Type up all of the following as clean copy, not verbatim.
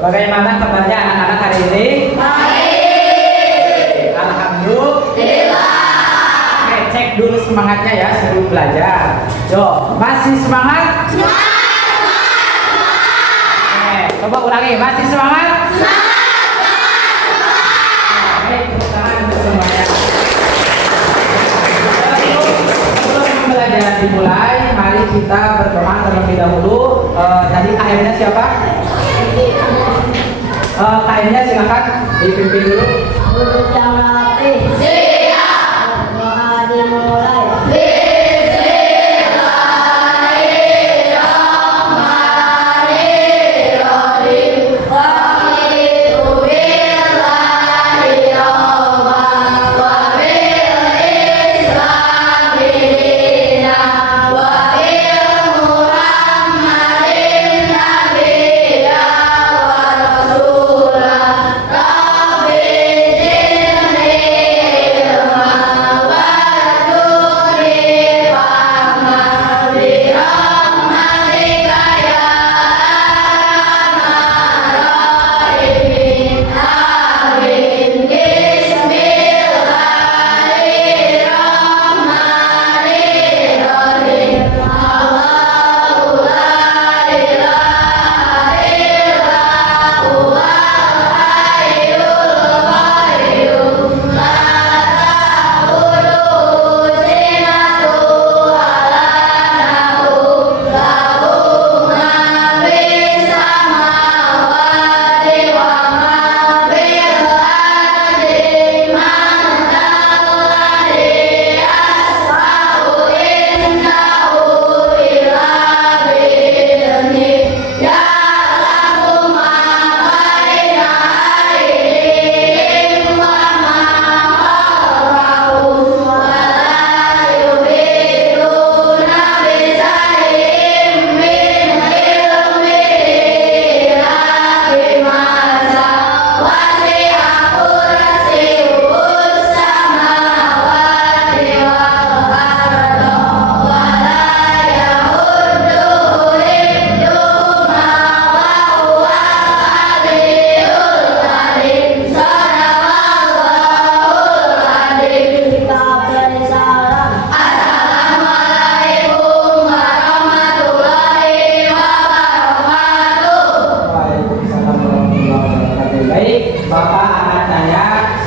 Bagaimana kabarnya anak-anak hari ini? Baik. Alhamdulillah. Oke, cek dulu semangatnya ya sebelum belajar. Yo, masih semangat? Oke, coba ulangi, masih semangat? Oke, tepuk tangan untuk semuanya. Sebelum pembelajaran dimulai, mari kita berdoa terlebih dahulu. Tadi akhirnya siapa? Kainnya silakan dipimpin dulu. Untuk yang latih siap. Doa dimulai.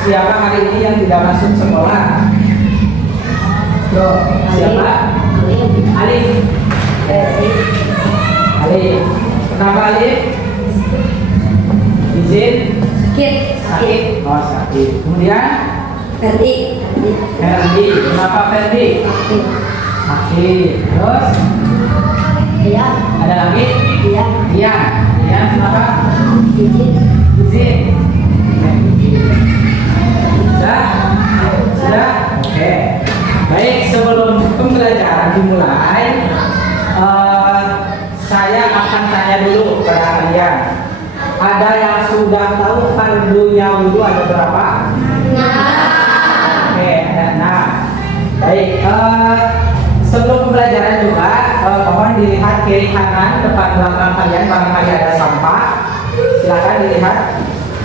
Siapa hari ini yang tidak masuk sekolah? Yo, siapa? Alif. Alif. Kenapa Alif? Izin? Sakit. Oh, sakit. Kemudian? Ferdi. Kenapa Ferdi? Sakit. Terus? Iya. Ada lagi? Iya. Kenapa? Izin. Sudah? Oke. Baik, sebelum pembelajaran dimulai, saya akan tanya dulu kepada kalian. Ada yang sudah tahu fardunya wudu ada berapa? Oke, ada 6. Baik, sebelum pembelajaran juga, mohon dilihat kiri kanan depan belakang kalian barangkali ada sampah. Silakan dilihat.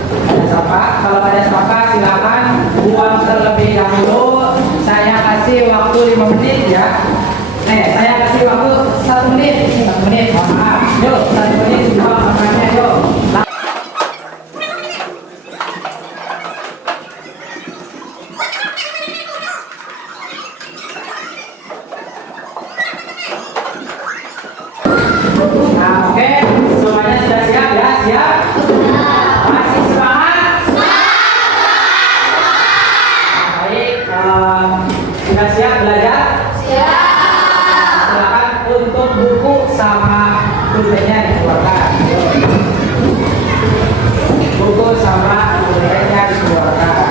Ada sampah. Kalau ada sampah silakan buang terlebih dahulu. Saya kasih waktu 5 menit ya. Saya kasih waktu 1 menit. 1 menit. Mohon maaf. Yuk, 1 menit buang sampahnya yuk. Nah, oke. Semuanya sudah siap ya? Siap? Masih semangat? Baik, sudah siap belajar? Silakan untuk buku sama pulpennya dikeluarkan. Buku sama pulpennya dikeluarkan.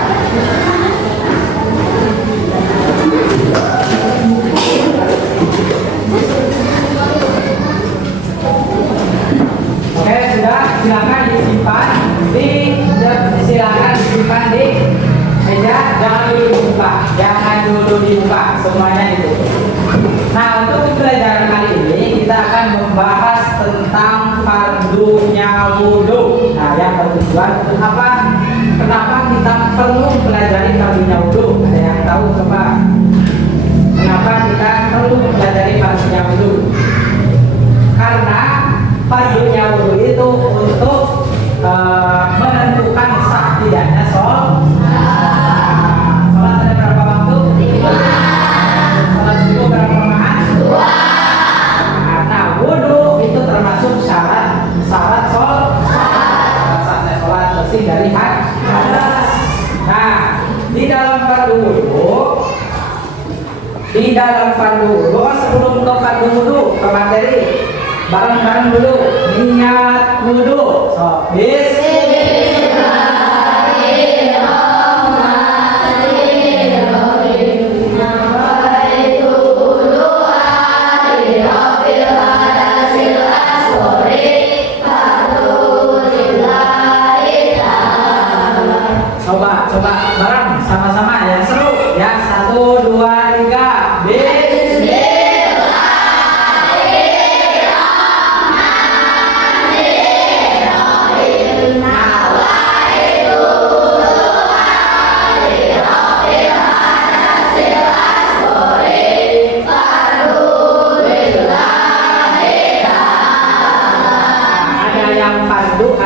Oke, sudah. Silakan disimpan di meja. Jangan dulu dibuka semuanya itu. Nah, untuk pelajaran kali ini kita akan membahas tentang fardunya wudu. Nah, tujuan untuk apa? Kenapa kita perlu mempelajari fardunya wudu? Ada yang tahu coba? Kenapa kita perlu mempelajari fardunya wudu? Karena fardunya wudu itu untuk menentukan sah tidaknya sholat. Sholat ada berapa waktu? 5. Sholat subuh berapa rakaat? 2. Nah, wudu itu termasuk syarat sholat bersih dari hadas. Nah, di dalam fardu wudu, sebelum ke fardu wudu, ke materi bareng-bareng dulu niat wudu. So, coba bareng sama-sama yang seru ya. 1, 2, 3.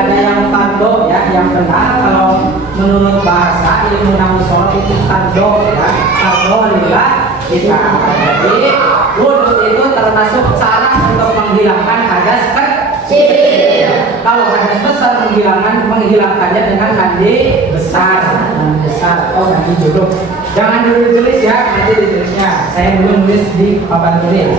Ada yang fardu ya, yang benar kalau menurut bahasa ilmu namusola itu fardu ya, fardu lillah kita. Jadi wudu itu termasuk cara untuk menghilangkan hadas kecil. Kalau hadas besar menghilangkannya dengan mandi besar atau mandi junub. Jangan dulu tulis ya, nanti ditulisnya. Saya belum nulis di papan tulis.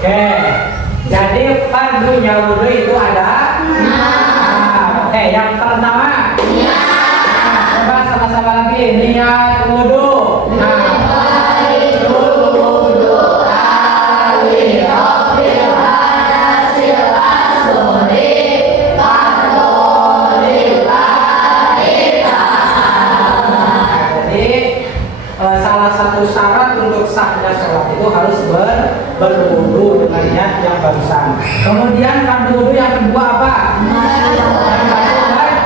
Oke, jadi fardunya wudu itu ada. Oke, yang pertama. Coba sama-sama lagi niat wudu. Salah satu syarat untuk sahnya sholat itu harus berwudu dengan niat yang barusan. Kemudian fardu wudu yang kedua apa?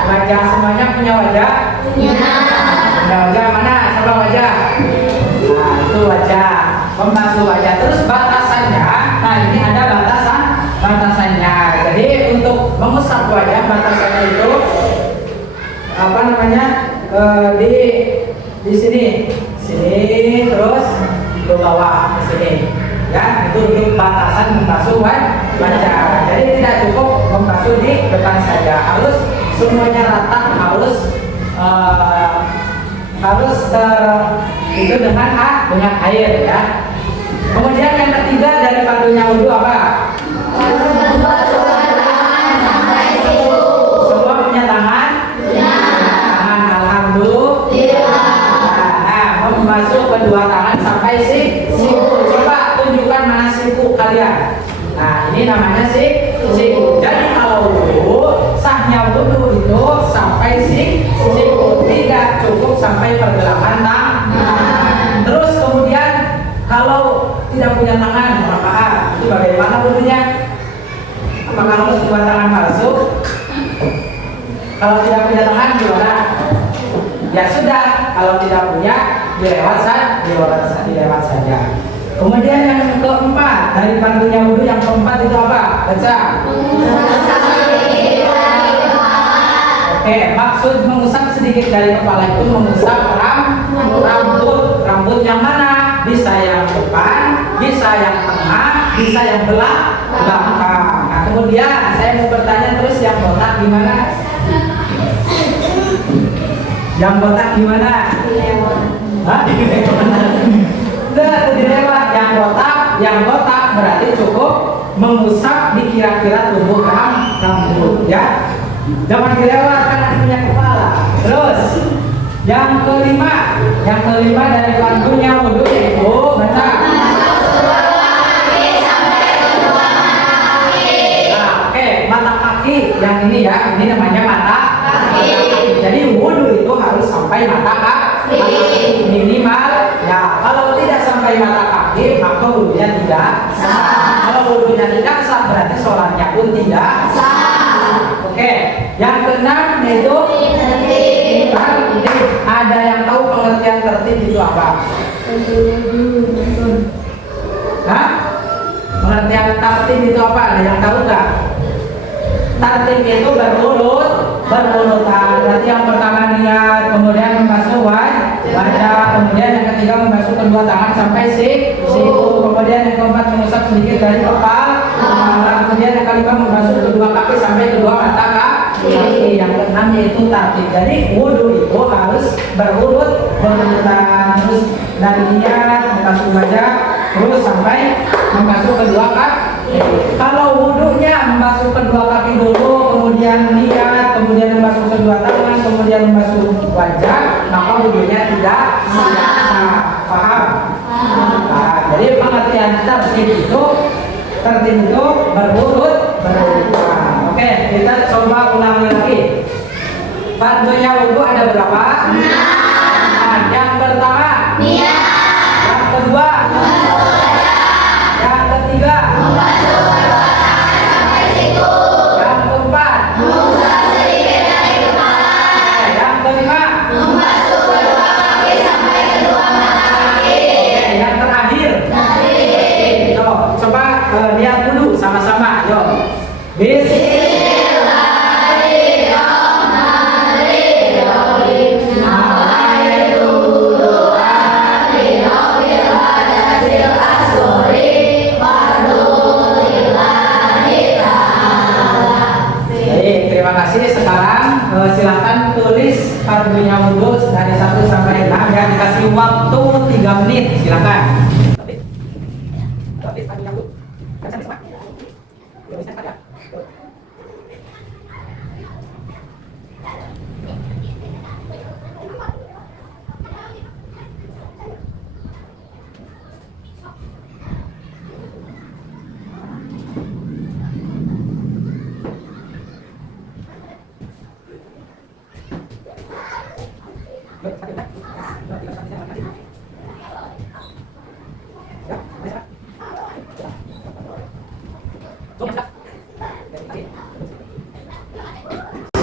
Wajah. Semuanya punya wajah? Punya wajah mana? Coba wajah. Nah, itu wajah. Membasuh wajah. Terus batasannya. Nah, ini ada batasannya. Jadi untuk mengusap wajah batasannya itu apa namanya? Di sini terus ke bawah ke sini ya, itu untuk batasan membasuh wajah. Jadi tidak cukup membasuh di depan saja, harus semuanya rata, harus itu dengan air ya. Kemudian yang ketiga dari fardunya wudu apa? Semua punya tangan? Alhamdulillah. Masuk kedua tangan sampai siku. Coba tunjukkan mana siku kalian. Nah, ini namanya siku. Jadi kalau wudu, sahnya wudu itu sampai siku, tidak cukup sampai pergelangan tangan. Terus kemudian kalau tidak punya tangan, maka itu bagaimana wudunya? Apakah harus dua tangan palsu? Kalau tidak punya tangan gimana? Ya sudah, kalau tidak punya dilewat saja. Kemudian yang keempat dari fardunya wudu, yang keempat itu apa? Baca. Oke, maksud mengusap sedikit dari kepala itu mengusap rambut yang mana? Bisa yang depan, bisa yang tengah, bisa yang belakang. Nah, kemudian saya mau bertanya terus, yang botak gimana? Yang botak gimana? Hah? Dilewat. Yang botak berarti cukup mengusap di kira-kira tubuh rambut ya. Jangan dilewat karena punya kepala. Terus yang kelima dari fardunya wudu yaitu baca. sampai mata kaki, maka wudunya tidak sah. Kalau wudunya tidak sah, berarti sholatnya pun tidak sah. Oke, yang keenam yaitu tertib. Ada yang tahu pengertian tertib itu apa? Hah? Pengertian tertib itu apa? Ada yang tahu nggak? Tertib itu berurutan. Berarti yang pertama niat, kemudian membasuh wajah, kemudian yang ketiga membasuh kedua tangan sampai siku, kemudian yang keempat mengusap sedikit dari kepala, kemudian yang kelima membasuh kedua kaki sampai kedua mata kaki. Yang keenam yaitu tertib. Jadi wudhu itu harus berurutan, terus dari niat membasuh wajah, terus sampai membasuh kedua kaki. Kalau wudhunya membasuh kedua kaki dulu, kemudian niat, kemudian membasuh kedua tangan, kemudian membasuh wajah, maka wudhunya tidak sah. Paham? Nah, jadi pengertian tertib itu berurutan. Oke, kita coba ulangi lagi. Fardunya wudhu ada berapa? Nah, yang pertama niat, yang kedua yang ketiga yang keempat yang kelima yang terakhir. Yo, coba lihat dulu sama-sama. Yo, terima kasih. Sekarang silakan tulis fardunya wudhu dari 1 sampai 6 ya, dikasih waktu 3 menit. Silakan.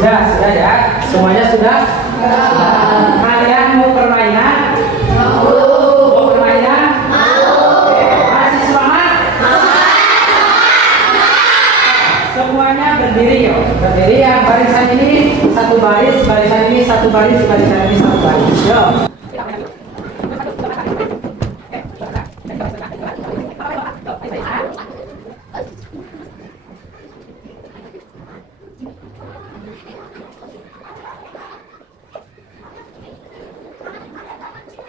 Sudah ya, semuanya sudah. Kalian mau permainan? Mau permainan? Masih semangat? Semuanya berdiri yo, berdiri yang barisan ini satu baris, barisan ini satu baris, barisan ini satu baris. Yo.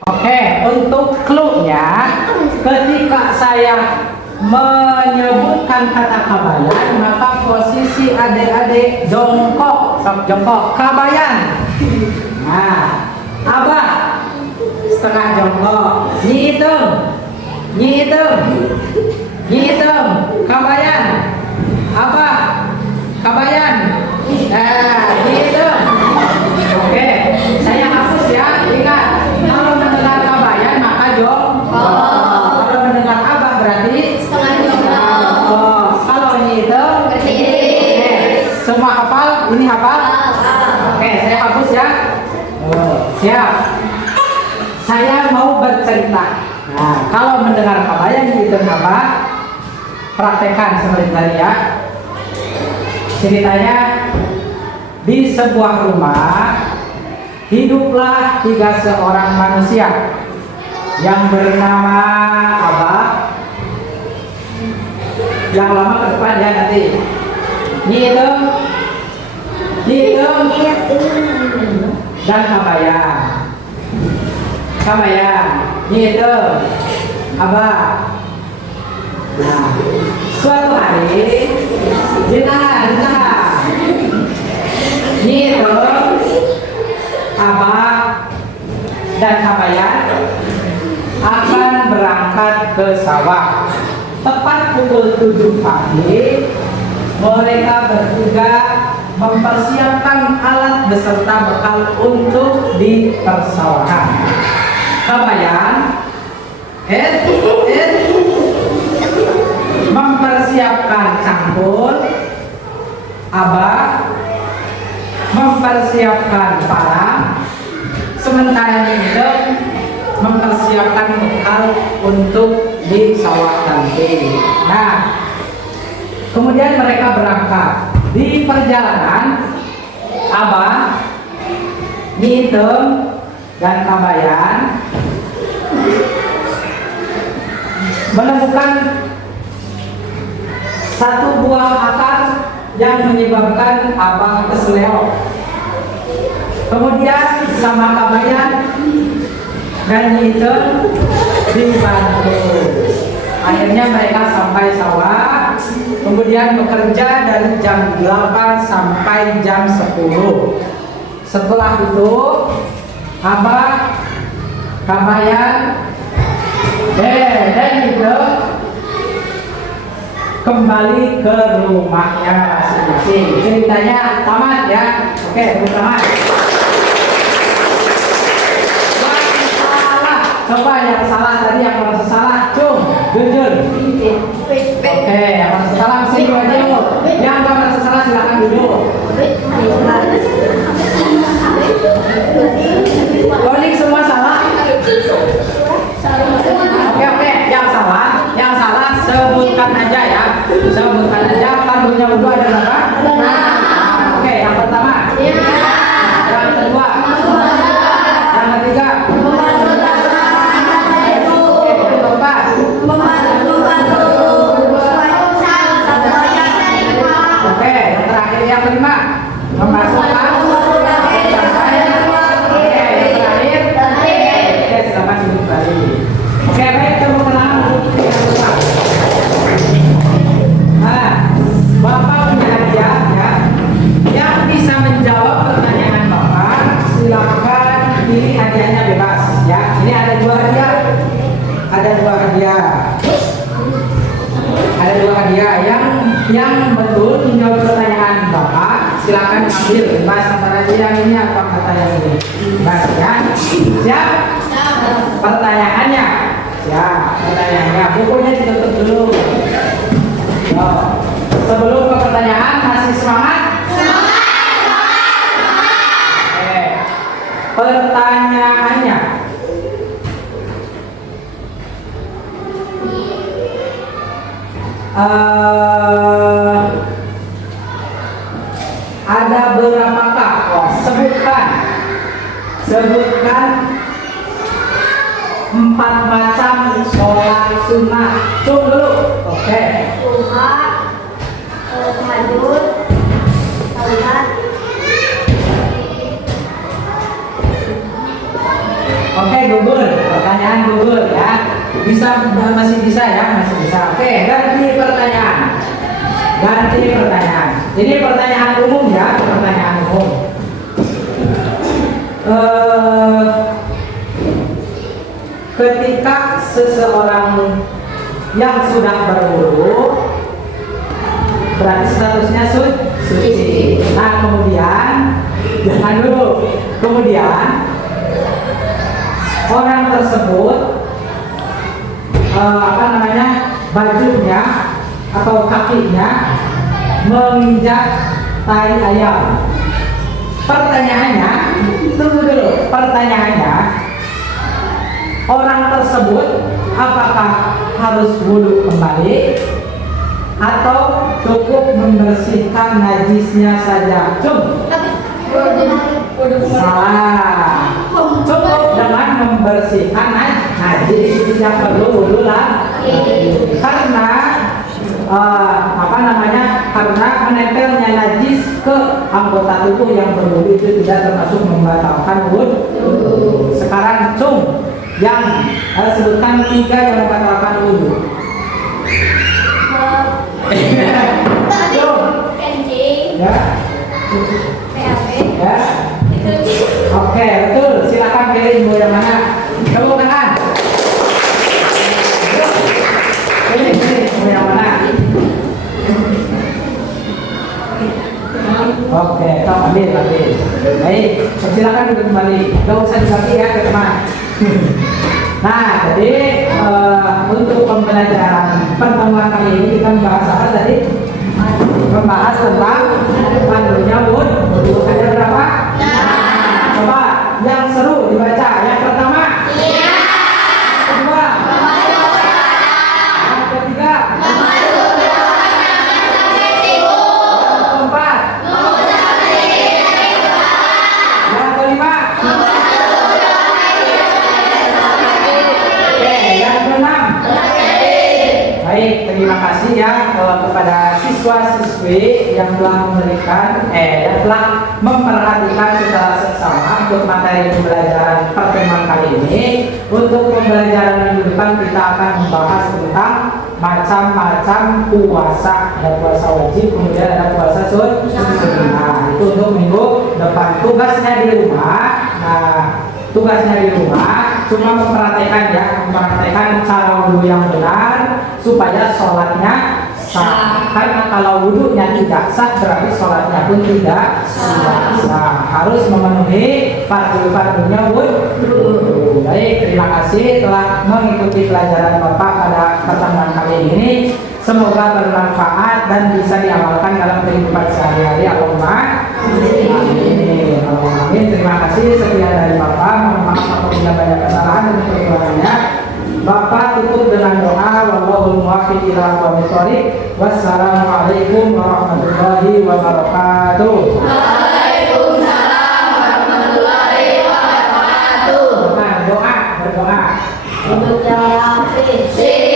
Oke, untuk clue-nya, ketika saya menyebutkan kata kabayan, maka posisi adik-adik jongkok, kabayan. Nah, abah setengah jongkok, nyi hitung, kabayan, abah, kabayan, nyi hitung. Oke, saya hapus ya, ingat. Kalau mendengar kabayan maka jongkok. Kalau mendengar abah berarti setengah jongkok. Kalau ini itu semua hafal? Ini hafal? Oke, saya hapus ya. Siap. Saya mau bercerita. Nah, kalau mendengar kabayan itu apa? Praktekkan seperti tadi ya. Ceritanya di sebuah rumah hiduplah 3 seorang manusia yang bernama Abah. Yang lama ke depan ya nanti. Nyitung dan Kabayan. Nyitung, Abah. Nah, suatu hari jenah nyitung, Abah dan Kabayan akan berangkat ke sawah. Tepat pukul 7 pagi, mereka bertiga mempersiapkan alat beserta bekal untuk di persawahan. Kabayan, mempersiapkan cangkul, Abah mempersiapkan parang, sementara itu mempersiapkan bekal untuk di sawah nanti. Nah, kemudian mereka berangkat. Di perjalanan, Abah, Nyitem, dan Kabayan menemukan satu buah akar yang menyebabkan Abah keseleo. Kemudian sama Kabayan dan Nyitem dibantu. Akhirnya mereka sampai sawah, kemudian bekerja dari jam 8 sampai jam 10. Setelah itu, Abah, Kabayan, dan itu kembali ke rumahnya masing-masing. Ceritanya tamat ya. Oke, tamat. Coba yang salah tadi, yang merasa salah, cung, jujur. Oke, yang merasa salah mesti dua dulu. Yang nggak merasa salah silakan duduk. Konik semua salah. Oke, yang salah sebutkan aja ya. Sebutkan aja. Pandunya wudhu ada berapa? Oke, yang pertama. Yang kedua. Yang ketiga. Oke, yang terakhir yang kelima memasukkan. Oke, yang terakhir. Oke, silakan duduk kembali. Oke, baik, tepuk tangan untuk yang kedua. Nah, Bapak punya hadiah ya. Yang bisa menjawab pertanyaan Bapak, silakan pilih hadiahnya bebas ya. Ini ada dua hadiah. Ada dua hadiah. Ada dua hadiah yang betul menjawab pertanyaan Bapak, silakan ambil bebas antara yang ini atau kata yang ini. Bebas ya. Siap? Pertanyaannya. Ya, pertanyaannya. Bukunya ditutup dulu. Sebelum ke pertanyaan, masih semangat? Oke. Pertanyaannya. Ada berapakah? Oh, sebutkan 4 macam sholat sunnah. Cung dulu. Oke. Tahajud, salat. Oke, gugur. Pertanyaan gugur ya. Masih bisa ya, masih bisa. Oke, ganti pertanyaan. Ini pertanyaan umum ya, pertanyaan umum. Ketika seseorang yang sudah berwudu, berarti statusnya suci. Nah, kemudian jangan dulu. Kemudian orang tersebut bajunya atau kakinya menginjak tai ayam. Pertanyaannya, tunggu dulu. Pertanyaannya, orang tersebut apakah harus wudhu kembali atau cukup membersihkan najisnya saja? Salah. Cukup dengan membersihkan najis, yang perlu wudhu lah. Karena menempelnya najis ke anggota tubuh yang berwudhu itu tidak termasuk membatalkan wudhu. Sekarang cung yang sebutkan 3 yang membatalkan wudhu. Ya. Ya. Oke, betul. Silakan pilih ibu yang mana. Tepuk tangan. Pilih ibu yang mana. Oke, kau ambil. Baik, silakan duduk kembali. Gak usah dibagi ya ke teman. Nah, jadi untuk pembelajaran pertemuan kali ini kita membahas apa tadi? Membahas tentang mandunya wudhu. Ada berapa? Coba yang seru dibaca. Yang pertama. Kedua. Yang ketiga. Yang keempat. Yang kelima. Oke, yang keenam. Baik, terima kasih ya kepada siswa-siswi yang telah memperhatikan secara seksama untuk materi pembelajaran pertemuan kali ini. Untuk pembelajaran minggu depan kita akan membahas tentang macam-macam puasa. Ada puasa wajib, kemudian ada puasa sunnah. Itu untuk minggu depan. Tugasnya di rumah cuma mempraktekkan cara wudhu yang benar supaya sholatnya sah. Karena kalau wudhunya tidak sah berarti sholatnya pun tidak sah. Harus memenuhi fardu-fardunya wudhu. Baik, terima kasih telah mengikuti pelajaran Bapak pada pertemuan kali ini. Semoga bermanfaat dan bisa diamalkan dalam kehidupan sehari-hari. Allahumma amin. Amin. Terima kasih. Sekian dari Bapak. Mohon maaf apabila banyak kesalahan dan kekurangannya. Bapak tutup dengan doa. Wallahul muwaffiq ila aqwamit thoriq. Wassalamualaikum warahmatullahi wabarakatuh. Waalaikumsalam warahmatullahi wabarakatuh. Berdoa. Untuk yang rapi.